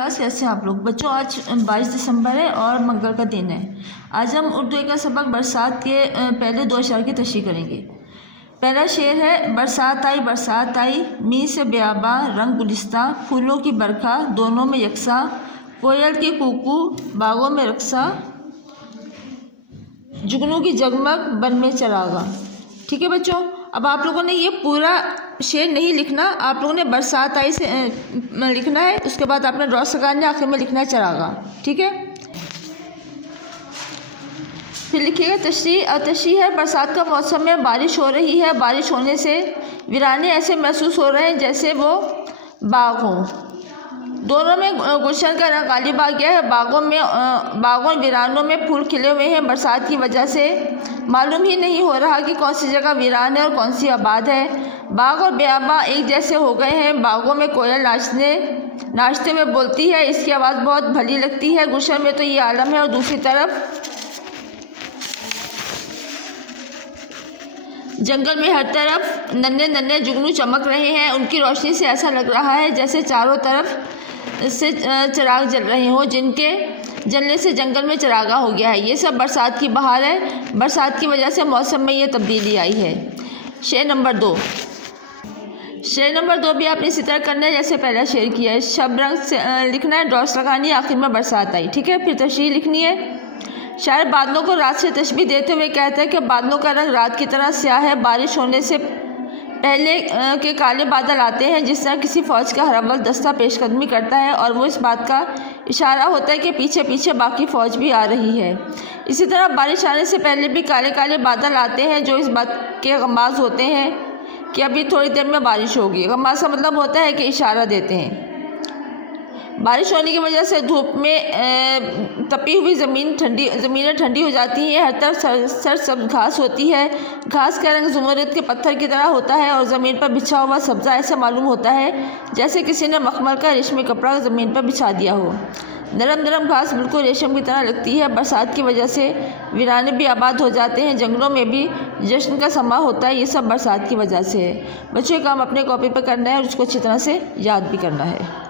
Class, कैसे हैं आप लोग बच्चों। आज 22 दिसंबर है और मंगल का दिन है। आज हम उर्दू का सबक बरसात के पहले दो अशआर की तशरीह करेंगे। पहला शेर है, बरसात आई मी से ब्याबा रंग गुलिस्ता, फूलों की बरखा दोनों में यकसा, कोयल की कूकू बागों में रक्सा, जुगनू की जगमग बन में चरागा। ठीक है बच्चों, अब आप लोगों ने ये पूरा शेर नहीं लिखना, आप लोगों ने बरसात आई से लिखना है, उसके बाद आपने ड्रॉस लगाने आखिर में लिखना है चरागा। ठीक है, फिर लिखिएगा तशरीह। तशरीह है, बरसात का मौसम में बारिश हो रही है, बारिश होने से वीराने ऐसे महसूस हो रहे हैं जैसे वो बाग हों। दोनों में गुलशन का रंग गालिब आ गया है। बागों वीरानों में फूल खिले हुए हैं। बरसात की वजह से मालूम ही नहीं हो रहा कि कौन सी जगह वीरान है और कौन सी आबाद है। बाग और ब्याबा एक जैसे हो गए हैं। बागों में कोयल नाचते हुए बोलती है, इसकी आवाज़ बहुत भली लगती है। गुलशन में तो ये आलम है और दूसरी तरफ जंगल में हर तरफ नन्हे नन्हे जुगनू चमक रहे हैं। उनकी रोशनी से ऐसा लग रहा है जैसे चारों तरफ से चिराग जल रहे हों, जिनके जलने से जंगल में चिरागा हो गया है। ये सब बरसात की बहार है। बरसात की वजह से मौसम में ये तब्दीली आई है। शेर नंबर 2 भी आपने इसी तरह करना है जैसे पहला शेर किया है। शब रंग से लिखना है, ड्रॉस लगानी है, आखिर में बरसात आई। ठीक है, फिर तशरीह लिखनी है। शायर बादलों को रात से तशबीह देते हुए कहता है कि बादलों का रंग रात की तरह स्याह है। बारिश होने से पहले के काले बादल आते हैं, जिस तरह किसी फ़ौज का हरावल दस्ता पेशकदमी करता है और वो इस बात का इशारा होता है कि पीछे पीछे बाकी फ़ौज भी आ रही है। इसी तरह बारिश आने से पहले भी काले काले बादल आते हैं जो इस बात के गमाज़ होते हैं कि अभी थोड़ी देर में बारिश होगी। गमाज़ का मतलब होता है कि इशारा देते हैं। बारिश होने की वजह से धूप में तपी हुई ज़मीनें ठंडी हो जाती हैं। हर तरफ सरसब्ज़ घास होती है। घास का रंग ज़ुमरद के पत्थर की तरह होता है और ज़मीन पर बिछा हुआ सब्ज़ा ऐसा मालूम होता है जैसे किसी ने मखमल का रेशमी कपड़ा ज़मीन पर बिछा दिया हो। नरम नरम घास बिल्कुल रेशम की तरह लगती है। बरसात की वजह से वीराने भी आबाद हो जाते हैं। जंगलों में भी जश्न का समा होता है। ये सब बरसात की वजह से है। बच्चों, काम अपने कॉपी पर करना है और उसको अच्छी तरह से याद भी करना है।